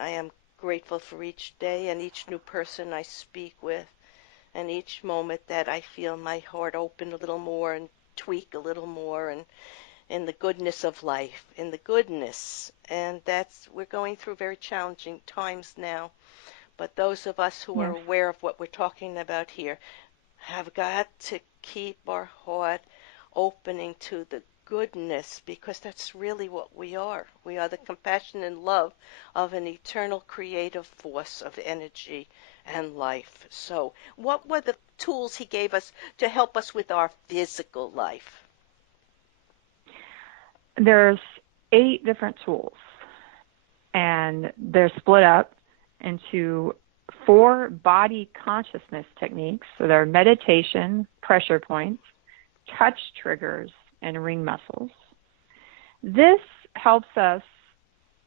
I am grateful for each day and each new person I speak with, and each moment that I feel my heart open a little more and tweak a little more, and in the goodness of life, in the goodness. And we're going through very challenging times now. But those of us who are Yes. aware of what we're talking about here have got to keep our heart opening to the goodness, because that's really what we are. We are the compassion and love of an eternal creative force of energy and life. So, what were the tools he gave us to help us with our physical life? There's 8 different tools, and they're split up into 4 body consciousness techniques. So they're meditation, pressure points, touch triggers, and ring muscles. This helps us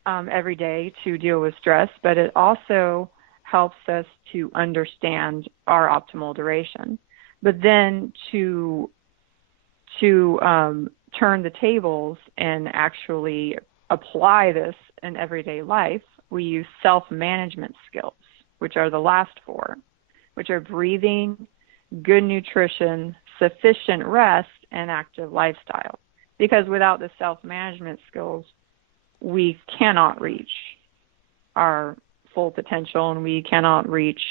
every day to deal with stress, but it also helps us to understand our optimal duration. But then to turn the tables and actually apply this in everyday life, we use self-management skills, which are the last 4, which are breathing, good nutrition, sufficient rest, and active lifestyle. Because without the self-management skills, we cannot reach our full potential, and we cannot reach,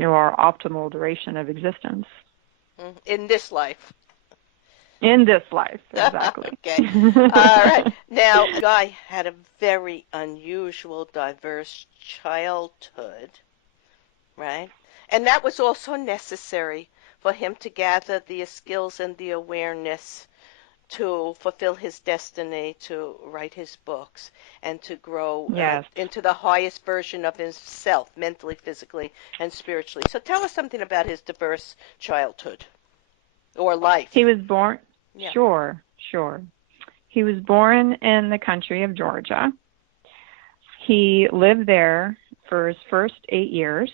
our optimal duration of existence. In this life. In this life, exactly. Okay. All right. Now, Guy had a very unusual, diverse childhood, right? And that was also necessary for him to gather the skills and the awareness to fulfill his destiny, to write his books, and to grow Yes. into the highest version of himself, mentally, physically, and spiritually. So tell us something about his diverse childhood or life. He was born, Yeah. Sure. He was born in the country of Georgia. He lived there for his first 8 years,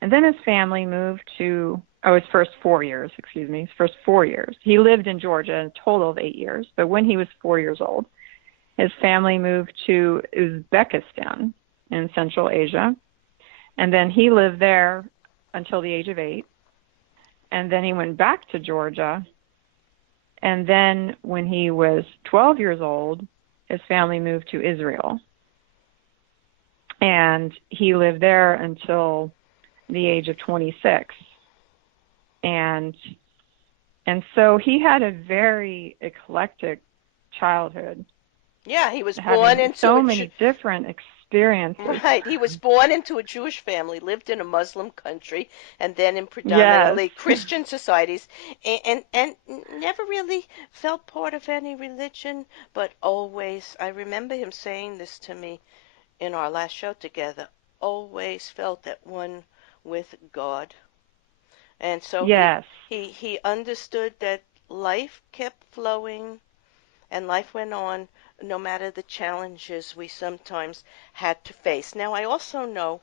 and then his family moved to, his first 4 years, his first 4 years. He lived in Georgia a total of 8 years, but when he was 4 years old, his family moved to Uzbekistan in Central Asia, and then he lived there until the age of 8, and then he went back to Georgia, and then when he was 12 years old, his family moved to Israel, and he lived there until the age of 26. And so he had a very eclectic childhood. Yeah, he was born into so many different experiences. Right. He was born into a Jewish family, lived in a Muslim country, and then in predominantly Christian societies, and never really felt part of any religion, but always, I remember him saying this to me in our last show together, always felt at one with God. And so he understood that life kept flowing and life went on no matter the challenges we sometimes had to face. Now, I also know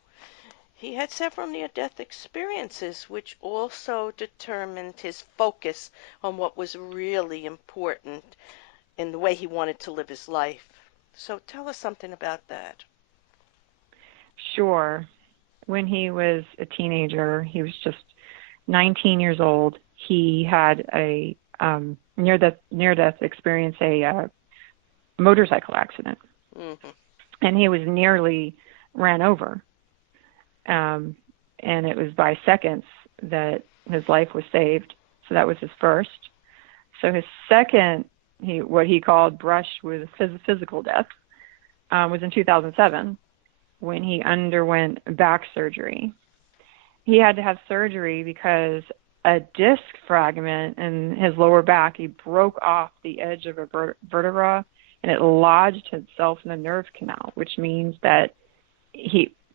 he had several near-death experiences, which also determined his focus on what was really important in the way he wanted to live his life. So tell us something about that. Sure. When he was a teenager, he was just 19 years old. He had a near-death experience, a motorcycle accident, and he was nearly ran over. And it was by seconds that his life was saved. So that was his first. So his second, what he called brush with physical death, was in 2007 when he underwent back surgery. He had to have surgery because a disc fragment in his lower back, he broke off the edge of a vertebra, and it lodged itself in the nerve canal, which means that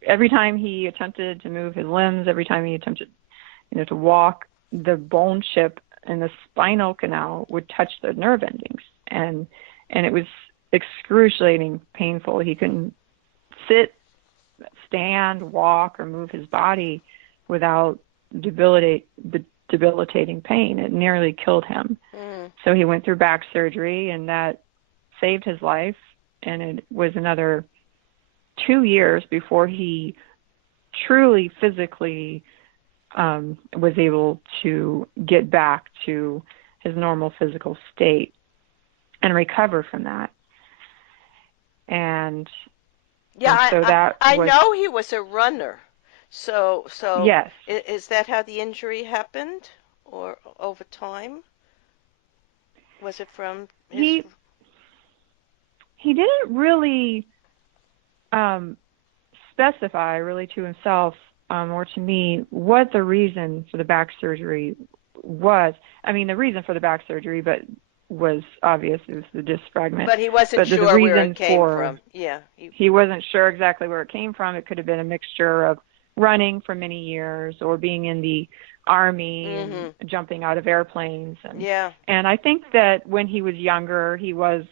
every time he attempted to move his limbs, every time he attempted, to walk, the bone chip in the spinal canal would touch the nerve endings, and it was excruciating painful. He couldn't sit, stand, walk, or move his body without debilitating pain. It nearly killed him. So he went through back surgery, and that saved his life, and it was another 2 years before he truly physically was able to get back to his normal physical state and recover from that. And so that I was, know he was a runner. So yes. is that how the injury happened, or over time? Was it from his? He didn't really specify really to himself or to me what the reason for the back surgery was. I mean, the reason for the back surgery, but was obvious. It was the disc fragment. But he wasn't the sure where reason it came from. Yeah. He wasn't sure exactly where it came from. It could have been a mixture of running for many years or being in the Army and jumping out of airplanes. And I think that when he was younger, he was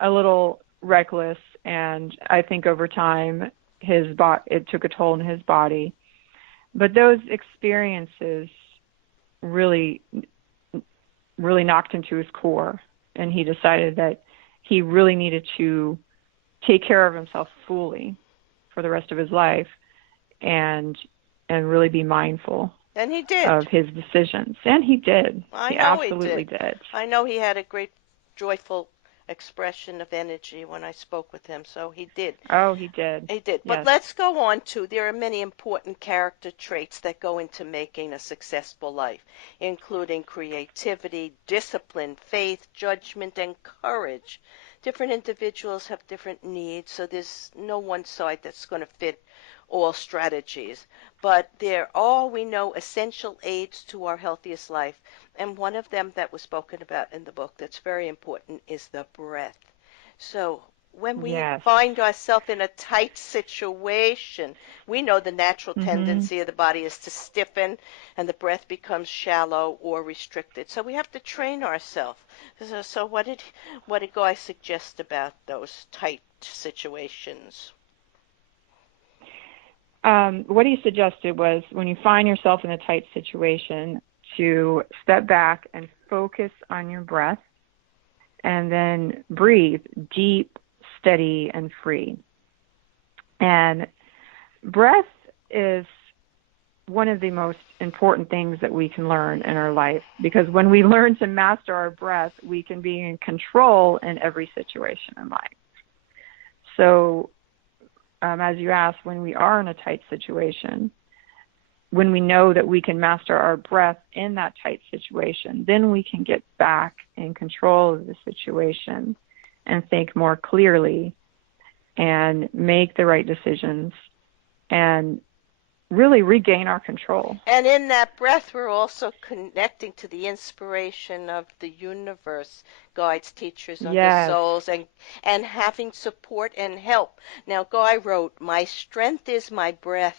a little reckless, and I think over time it took a toll on his body. But those experiences really knocked him to his core, and he decided that he really needed to take care of himself fully for the rest of his life and really be mindful. And he did. Of his decisions. And he did. He absolutely did. I know he had a great, joyful expression of energy when I spoke with him, so he did. Oh, he did. He did. Yes. But let's go on to, there are many important character traits that go into making a successful life, including creativity, discipline, faith, judgment, and courage. Different individuals have different needs, so there's no one side that's going to fit all strategies. But they're all, we know, essential aids to our healthiest life. And one of them that was spoken about in the book that's very important is the breath. So when we find ourselves in a tight situation, we know the natural tendency of the body is to stiffen and the breath becomes shallow or restricted. So we have to train ourselves. So what did Guy suggest about those tight situations? What he suggested was when you find yourself in a tight situation to step back and focus on your breath and then breathe deep, steady, and free. And breath is one of the most important things that we can learn in our life, because when we learn to master our breath, we can be in control in every situation in life. So, as you asked, when we are in a tight situation, when we know that we can master our breath in that tight situation, then we can get back in control of the situation and think more clearly and make the right decisions and really regain our control. And in that breath, we're also connecting to the inspiration of the universe, guides, teachers, other souls, and having support and help. Now, Guy wrote, "My strength is my breath.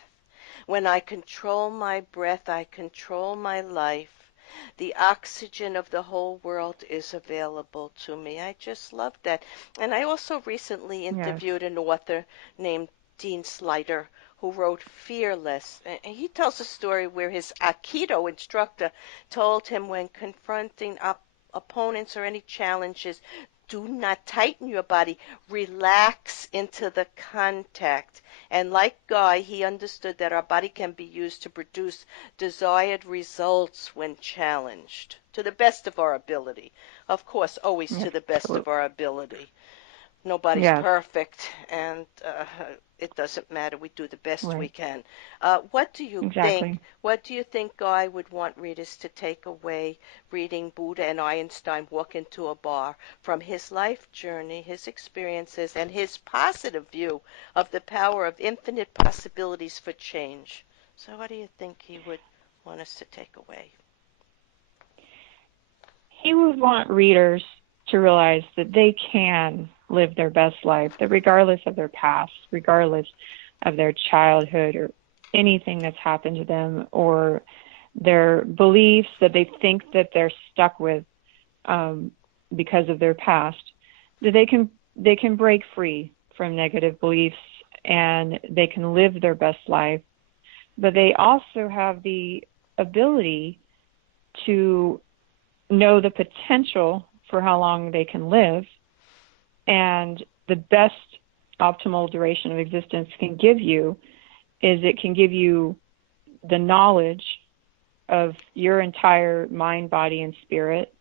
When I control my breath, I control my life. The oxygen of the whole world is available to me." I just love that. And I also recently interviewed an author named Dean Slider, who wrote Fearless. And he tells a story where his Aikido instructor told him, when confronting opponents or any challenges, do not tighten your body, relax into the contact. And like Guy, he understood that our body can be used to produce desired results when challenged, to the best of our ability. Of course, always to the best of our ability. Nobody's perfect, and it doesn't matter. We do the best we can. What do you think? What do you think Guy would want readers to take away reading Buddha and Einstein Walk into a Bar from his life journey, his experiences, and his positive view of the power of infinite possibilities for change? So what do you think he would want us to take away? He would want readers to realize that they can live their best life, that regardless of their past, regardless of their childhood or anything that's happened to them, or their beliefs that they think that they're stuck with because of their past, that they can break free from negative beliefs and they can live their best life. But they also have the ability to know the potential for how long they can live and the best optimal duration of existence can give you is it can give you the knowledge of your entire mind, body, and spirit,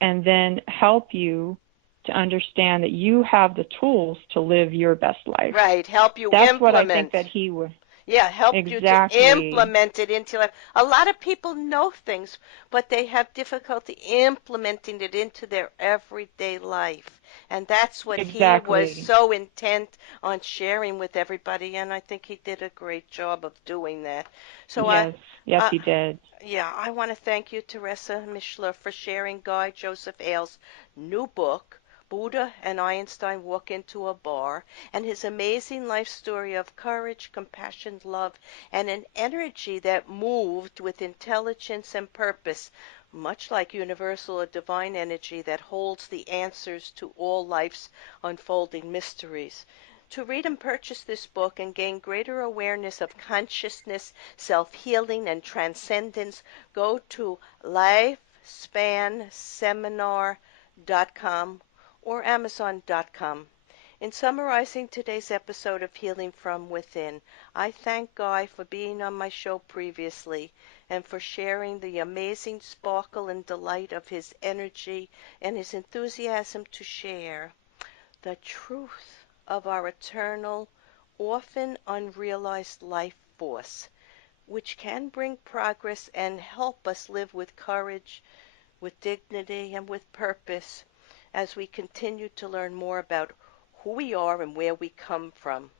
and then help you to understand that you have the tools to live your best life. Right, help you That's what I think that implement. he would. Yeah, help you to Exactly. implement it into life. A lot of people know things, but they have difficulty implementing it into their everyday life. And that's what he was Exactly. so intent on sharing with everybody, and I think he did a great job of doing that. So Yes. Yes, uh, he did. yeah, I want to thank you, Teresa Mishler, for sharing Guy Joseph Ailes' new book, Buddha and Einstein Walk into a Bar, and his amazing life story of courage, compassion, love, and an energy that moved with intelligence and purpose, much like universal or divine energy that holds the answers to all life's unfolding mysteries. To read and purchase this book and gain greater awareness of consciousness, self-healing, and transcendence, go to lifespanseminar.com or amazon.com. In summarizing today's episode of Healing from Within, I thank Guy for being on my show previously and for sharing the amazing sparkle and delight of his energy and his enthusiasm to share the truth of our eternal, often unrealized life force, which can bring progress and help us live with courage, with dignity, and with purpose as we continue to learn more about who we are and where we come from.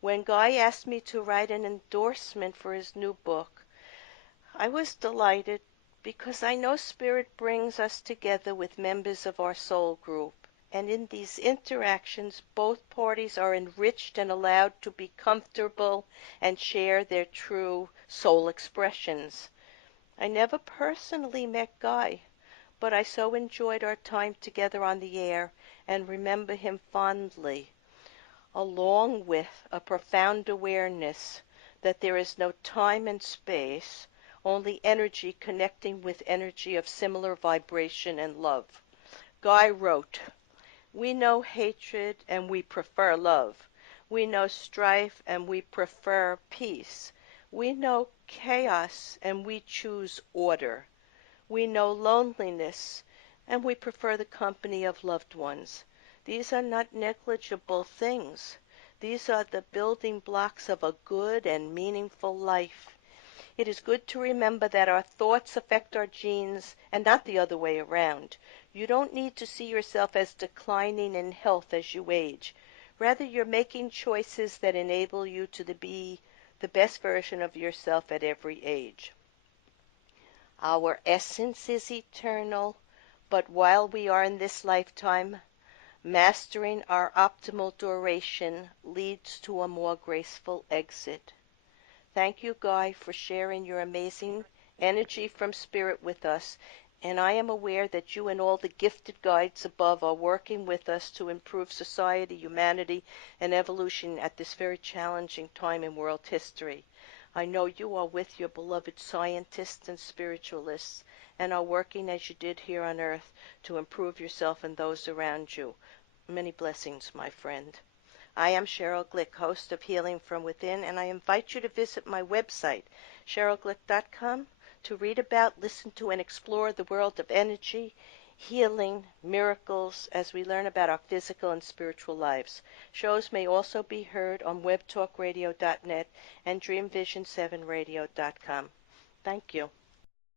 When Guy asked me to write an endorsement for his new book, I was delighted because I know Spirit brings us together with members of our soul group. And in these interactions, both parties are enriched and allowed to be comfortable and share their true soul expressions. I never personally met Guy, but I so enjoyed our time together on the air and remember him fondly, along with a profound awareness that there is no time and space, only energy connecting with energy of similar vibration and love. Guy wrote, "We know hatred and we prefer love. We know strife and we prefer peace. We know chaos and we choose order. We know loneliness and we prefer the company of loved ones. These are not negligible things. These are the building blocks of a good and meaningful life. It is good to remember that our thoughts affect our genes and not the other way around. You don't need to see yourself as declining in health as you age. Rather, you're making choices that enable you to be the best version of yourself at every age. Our essence is eternal, but while we are in this lifetime, mastering our optimal duration leads to a more graceful exit. Thank you, Guy, for sharing your amazing energy from Spirit with us, and I am aware that you and all the gifted guides above are working with us to improve society, humanity, and evolution at this very challenging time in world history. I know you are with your beloved scientists and spiritualists and are working as you did here on Earth to improve yourself and those around you. Many blessings, my friend. I am Sheryl Glick, host of Healing from Within, and I invite you to visit my website, SherylGlick.com, to read about, listen to, and explore the world of energy, healing, miracles, as we learn about our physical and spiritual lives. Shows may also be heard on webtalkradio.net and dreamvision7radio.com. Thank you.